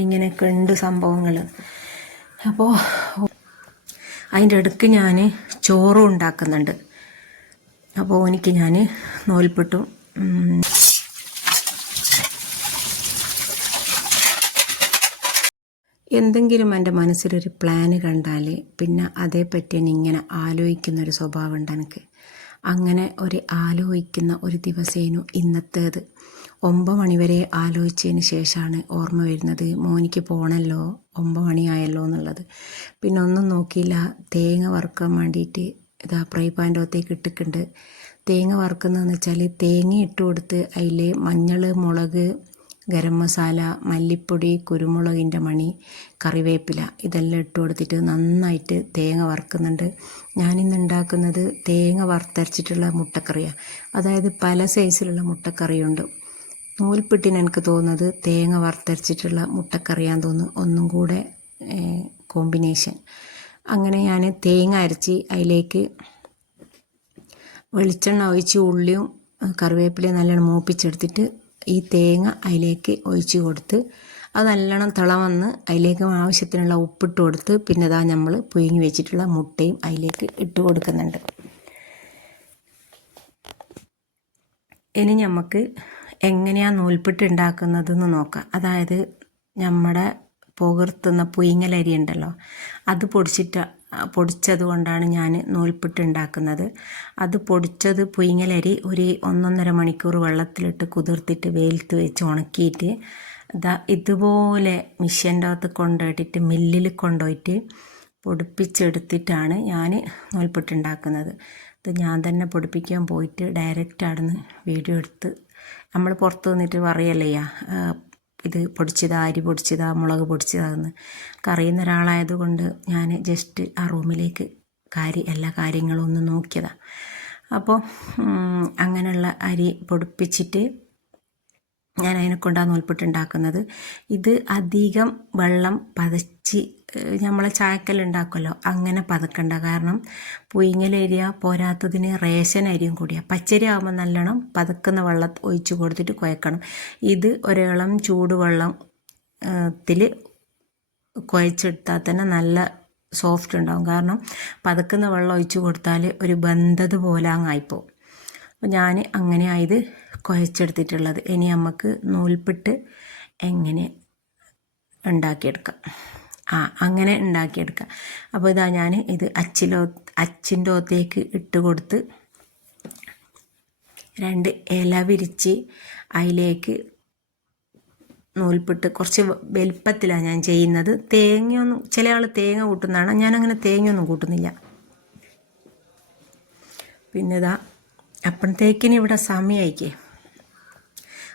ഇങ്ങനെയൊക്കെ ഉണ്ട് സംഭവങ്ങൾ. അപ്പോൾ അതിൻ്റെ ഇടയ്ക്ക് ഞാൻ ചോറും ഉണ്ടാക്കുന്നുണ്ട്. അപ്പോൾ എനിക്ക് ഞാൻ നൂൽപുട്ടു എന്തെങ്കിലും എൻ്റെ മനസ്സിലൊരു പ്ലാന് കണ്ടാൽ പിന്നെ അതേപ്പറ്റി ഇങ്ങനെ ആലോചിക്കുന്നൊരു സ്വഭാവം ഉണ്ട് എനിക്ക്. അങ്ങനെ ഒരു ആലോചിക്കുന്ന ഒരു ദിവസേനു ഇന്നത്തേത്. 9 മണി വരെ ആലോചിച്ചതിന് ശേഷമാണ് ഓർമ്മ വരുന്നത് മോനിക്ക് പോകണമല്ലോ, 9 മണിയായല്ലോ എന്നുള്ളത്. പിന്നെ ഒന്നും നോക്കിയില്ല, തേങ്ങ വറുക്കാൻ വേണ്ടിയിട്ട് ഇതാ ഫ്രൈ പാൻ്റെ അകത്തേക്ക് ഇട്ടിട്ടുണ്ട്. തേങ്ങ വറുക്കുന്നതെന്ന് വെച്ചാൽ തേങ്ങ ഇട്ട് കൊടുത്ത് അതിൽ മഞ്ഞൾ, മുളക്, ഗരം മസാല, മല്ലിപ്പൊടി, കുരുമുളകിൻ്റെ മണി, കറിവേപ്പില ഇതെല്ലാം ഇട്ട് കൊടുത്തിട്ട് നന്നായിട്ട് തേങ്ങ വറുക്കുന്നുണ്ട്. ഞാനിന്ന് ഉണ്ടാക്കുന്നത് തേങ്ങ വറുത്തരച്ചിട്ടുള്ള മുട്ടക്കറിയാണ്. അതായത് പല സൈസിലുള്ള മുട്ടക്കറിയുണ്ട്. നൂൽപുട്ടിന് എനിക്ക് തോന്നുന്നത് തേങ്ങ വറുത്തരച്ചിട്ടുള്ള മുട്ടക്കറിയാന്ന് തോന്നുന്നു ഒന്നും കൂടെ കോമ്പിനേഷൻ. അങ്ങനെ ഞാൻ തേങ്ങ അരച്ച് അതിലേക്ക് വെളിച്ചെണ്ണ ഒഴിച്ച് ഉള്ളിയും കറിവേപ്പിലയും നല്ലോണം മൂപ്പിച്ചെടുത്തിട്ട് ഈ തേങ്ങ അതിലേക്ക് ഒഴിച്ച് കൊടുത്ത് അത് നല്ലോണം തിള വന്ന് അതിലേക്ക് ആവശ്യത്തിനുള്ള ഉപ്പിട്ട് കൊടുത്ത് പിന്നെ ഇതാ നമ്മൾ പുഴുങ്ങി വെച്ചിട്ടുള്ള മുട്ടയും അതിലേക്ക് ഇട്ട് കൊടുക്കുന്നുണ്ട്. ഇനി നമുക്ക് എങ്ങനെയാണ് നൂൽപുട്ട് ഉണ്ടാക്കുന്നതെന്ന് നോക്കാം. അതായത് നമ്മുടെ പുകർത്തുന്ന പുയിങ്ങലരി ഉണ്ടല്ലോ, അത് പൊടിച്ചത് കൊണ്ടാണ് ഞാൻ നൂൽപുട്ട് ഉണ്ടാക്കുന്നത്. അത് പൊടിച്ചത് പുയിങ്ങലരി ഒരു 1.5 മണിക്കൂർ വെള്ളത്തിലിട്ട് കുതിർത്തിട്ട് വെയിലത്ത് വെച്ച് ഉണക്കിയിട്ട് ഇതുപോലെ മിഷ്യൻ്റെ അകത്ത് കൊണ്ടുപോയിട്ട് മില്ലിൽ കൊണ്ടുപോയിട്ട് പൊടിപ്പിച്ചെടുത്തിട്ടാണ് ഞാൻ നൂൽപുട്ട് ഉണ്ടാക്കുന്നത്. ഇത് ഞാൻ തന്നെ പൊടിപ്പിക്കാൻ പോയിട്ട് ഡയറക്റ്റ് അവിടുന്ന് വീഡിയോ എടുത്ത് നമ്മൾ പുറത്ത് നിന്നിട്ട് പറയല്ലേ ഇത് പൊടിച്ചതാ, അരി പൊടിച്ചതാ, മുളക് പൊടിച്ചതാന്ന്. അറിയുന്ന ഒരാളായതുകൊണ്ട് ഞാൻ ജസ്റ്റ് ആ റൂമിലേക്ക് എല്ലാ കാര്യങ്ങളും ഒന്ന് നോക്കിയതാണ്. അപ്പോൾ അങ്ങനെയുള്ള അരി പൊടിപ്പിച്ചിട്ട് ഞാൻ അതിനെക്കൊണ്ടാണ് നൂൽപുട്ട് ഉണ്ടാക്കുന്നത്. ഇത് അധികം വെള്ളം പതച്ച് നമ്മളെ ചായക്കല്ലുണ്ടാക്കുമല്ലോ അങ്ങനെ പതക്കണ്ട. കാരണം പുയിങ്ങലരിയ പോരാത്തതിന് റേഷൻ അരിയും കൂടിയാണ്. പച്ചരി ആകുമ്പോൾ നല്ലോണം പതക്കുന്ന വെള്ളം ഒഴിച്ച് കൊടുത്തിട്ട് കുഴക്കണം. ഇത് ഒരിളം ചൂടുവെള്ളത്തിൽ കുഴച്ചെടുത്താൽ തന്നെ നല്ല സോഫ്റ്റ് ഉണ്ടാകും. കാരണം പതക്കുന്ന വെള്ളം ഒഴിച്ച് കൊടുത്താൽ ഒരു ബന്ധത് പോലെ അങ്ങായിപ്പോവും. അപ്പോൾ ഞാൻ അങ്ങനെയാണ് ഇത് കുഴച്ചെടുത്തിട്ടുള്ളത്. ഇനി നമുക്ക് നൂൽപുട്ട് എങ്ങനെ ഉണ്ടാക്കിയെടുക്കാം, അങ്ങനെ ഉണ്ടാക്കിയെടുക്കാം. അപ്പോൾ ഇതാ ഞാൻ ഇത് അച്ചിൻ്റെ അകത്തേക്ക് ഇട്ട് കൊടുത്ത് 2 ഇല വിരിച്ച് അതിലേക്ക് നൂൽപുട്ട് കുറച്ച് വലുപ്പത്തിലാണ് ഞാൻ ചെയ്യുന്നത്. തേങ്ങയൊന്നും ചില ആൾ തേങ്ങ കൂട്ടുന്നതാണ്, ഞാനങ്ങനെ തേങ്ങയൊന്നും കൂട്ടുന്നില്ല. പിന്നെ ഇതാ അപ്പോഴത്തേക്കിന് ഇവിടെ സമയമായിക്കേ.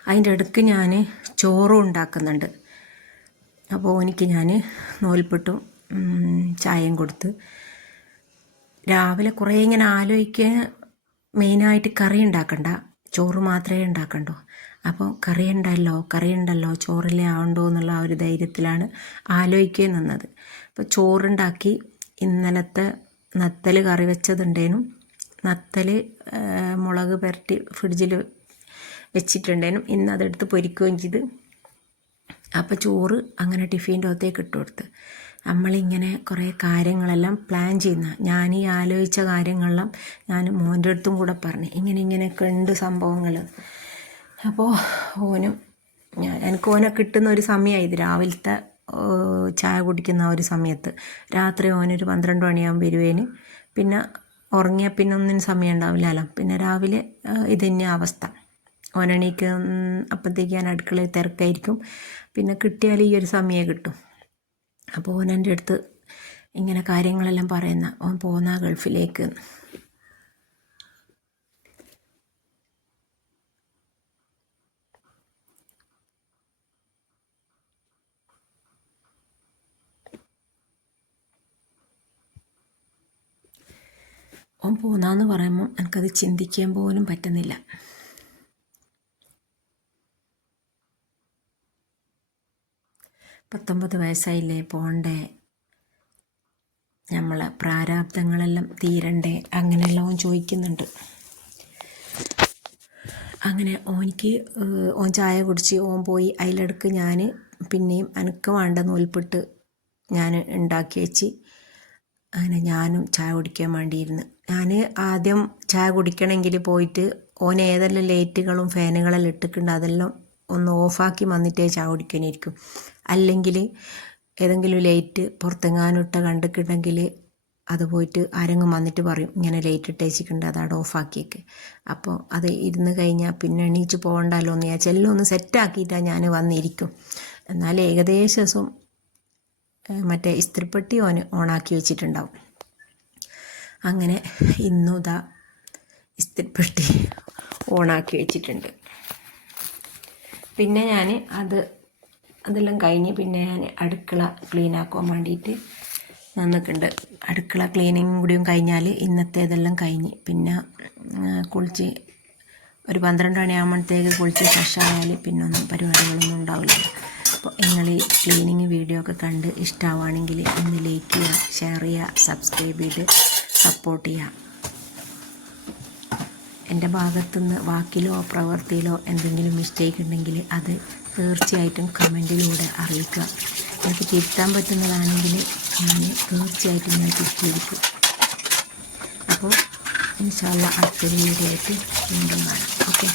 അതിൻ്റെ ഇടയ്ക്ക് ഞാൻ ചോറും ഉണ്ടാക്കുന്നുണ്ട്. അപ്പോൾ എനിക്ക് ഞാൻ നൂൽപുട്ടും ചായയും കൊടുത്ത് രാവിലെ കുറേ ഇങ്ങനെ ആലോചിക്കുക. മെയിനായിട്ട് കറി ഉണ്ടാക്കണ്ട, ചോറ് മാത്രമേ ഉണ്ടാക്കണ്ടോ. അപ്പോൾ കറി ഉണ്ടല്ലോ ചോറിലേ ആവണ്ടോ എന്നുള്ള ആ ഒരു ധൈര്യത്തിലാണ് ആലോചിക്കുക നിന്നത്. അപ്പോൾ ചോറുണ്ടാക്കി. ഇന്നലത്തെ നത്തൽ കറി വെച്ചതുണ്ടേനും നത്തൽ മുളക് പുരട്ടി ഫ്രിഡ്ജിൽ വെച്ചിട്ടുണ്ടേനും ഇന്ന് അതെടുത്ത് പൊരിക്കുകയും ചെയ്ത്. അപ്പോൾ ചോറ് അങ്ങനെ ടിഫിൻ്റെ അകത്തേക്ക് ഇട്ട് കൊടുത്ത്. നമ്മളിങ്ങനെ കുറേ കാര്യങ്ങളെല്ലാം പ്ലാൻ ചെയ്യുന്ന, ഞാൻ ഈ ആലോചിച്ച കാര്യങ്ങളെല്ലാം ഞാൻ മോൻ്റെ അടുത്തും കൂടെ പറഞ്ഞു ഇങ്ങനെയൊക്കെ ഉണ്ട് സംഭവങ്ങൾ. അപ്പോൾ എനിക്ക് ഓനെ കിട്ടുന്ന ഒരു സമയമായി ഇത്. രാവിലത്തെ ചായ കുടിക്കുന്ന ഒരു സമയത്ത് രാത്രി ഓനൊരു 12 മണിയാകുമ്പോൾ വരുവേന്. പിന്നെ ഉറങ്ങിയാൽ പിന്നെ ഒന്നിനും സമയം ഉണ്ടാവില്ലല്ലോ. പിന്നെ രാവിലെ ഇതന്നെ അവസ്ഥ. ഓനെണീക്ക് അപ്പോഴത്തേക്ക് ഞാൻ അടുക്കളയിൽ തിരക്കായിരിക്കും. പിന്നെ കിട്ടിയാൽ ഈ ഒരു സമയം കിട്ടും. അപ്പോൾ ഓനെൻ്റെ അടുത്ത് ഇങ്ങനെ കാര്യങ്ങളെല്ലാം പറയുന്ന, ഓൻ പോകുന്ന ഗൾഫിലേക്ക്. ഓൻ പോന്നാന്ന് പറയുമ്പോൾ എനിക്കത് ചിന്തിക്കാൻ പോലും പറ്റുന്നില്ല. പത്തൊമ്പത് വയസ്സായില്ലേ, പോണ്ടേ, നമ്മളെ പ്രാരാബ്ദങ്ങളെല്ലാം തീരണ്ടേ, അങ്ങനെയെല്ലാം ചോദിക്കുന്നുണ്ട്. അങ്ങനെ ഓൻ ചായ കുടിച്ച് ഓൻ പോയി. അതിലിടക്ക് ഞാൻ പിന്നെയും എനിക്ക് വേണ്ട നൂൽപുട്ട് ഞാൻ ഉണ്ടാക്കി വെച്ച് അങ്ങനെ ഞാനും ചായ കുടിക്കാൻ വേണ്ടിയിരുന്നു. ഞാൻ ആദ്യം ചായ കുടിക്കണമെങ്കിൽ പോയിട്ട് ഓൻ ഏതെല്ലാം ലൈറ്റുകളും ഫാനുകളെല്ലാം ഇട്ടിട്ടുണ്ട് അതെല്ലാം ഒന്ന് ഓഫാക്കി വന്നിട്ടേ ചായ കുടിക്കാനിരിക്കും. അല്ലെങ്കിൽ ഏതെങ്കിലും ലൈറ്റ് പുറത്തെങ്ങാനും ഇട്ട കണ്ടിട്ടുണ്ടെങ്കിൽ അത് പോയിട്ട് ആരെങ്കിലും വന്നിട്ട് പറയും ഇങ്ങനെ ലൈറ്റ് ഇട്ട് വെച്ചിട്ടുണ്ട് അതവിടെ ഓഫാക്കിയേക്ക്. അപ്പോൾ അത് ഇരുന്ന് കഴിഞ്ഞാൽ പിന്നെ എണീച്ച് പോകണ്ടല്ലോ എന്ന് വിചാരിച്ചാൽ എല്ലാം ഒന്ന് സെറ്റാക്കിയിട്ടാണ് ഞാൻ വന്നിരിക്കും. എന്നാൽ ഏകദേശം മറ്റേ ഇസ്തിരിപ്പെട്ടി ഓണാക്കി വെച്ചിട്ടുണ്ടാവും. അങ്ങനെ ഇന്നും ഇതാ ഇസ്തിരിപ്പെട്ടി ഓണാക്കി വെച്ചിട്ടുണ്ട്. പിന്നെ ഞാൻ അതെല്ലാം കഴിഞ്ഞ് പിന്നെ ഞാൻ അടുക്കള ക്ലീനാക്കാൻ വേണ്ടിയിട്ട് നിന്നിട്ടുണ്ട്. അടുക്കള ക്ലീനിങ് കൂടിയും കഴിഞ്ഞാൽ ഇന്നത്തേതെല്ലാം കഴിഞ്ഞ് പിന്നെ കുളിച്ച് ഒരു 12 മണിയാകുമ്പോഴത്തേക്ക് കുളിച്ച് ഫ്രഷായാൽ പിന്നെ ഒന്നും പരിപാടികളൊന്നും ഉണ്ടാവില്ല. അപ്പോൾ നിങ്ങൾ ഈ ക്ലീനിങ് വീഡിയോ ഒക്കെ കണ്ട് ഇഷ്ടമാവുകയാണെങ്കിൽ ഒന്ന് ലൈക്ക് ചെയ്യുക, ഷെയർ ചെയ്യുക, സബ്സ്ക്രൈബ് ചെയ്ത് സപ്പോർട്ട് ചെയ്യുക. എൻ്റെ ഭാഗത്തുനിന്ന് വാക്കിലോ പ്രവൃത്തിയിലോ എന്തെങ്കിലും മിസ്റ്റേക്ക് ഉണ്ടെങ്കിൽ അത് തീർച്ചയായിട്ടും കമൻറ്റിലൂടെ അറിയിക്കുക. എനിക്ക് തിരുത്താൻ പറ്റുന്നതാണെങ്കിൽ ഞാൻ തീർച്ചയായിട്ടും ഞാൻ തിരുത്തിയിരിക്കും. അപ്പോൾ ഇൻഷാ അല്ലാഹ് അടുത്തൊരു വീഡിയോ ആയിട്ട് വീണ്ടും കാണാം. ഓക്കെ.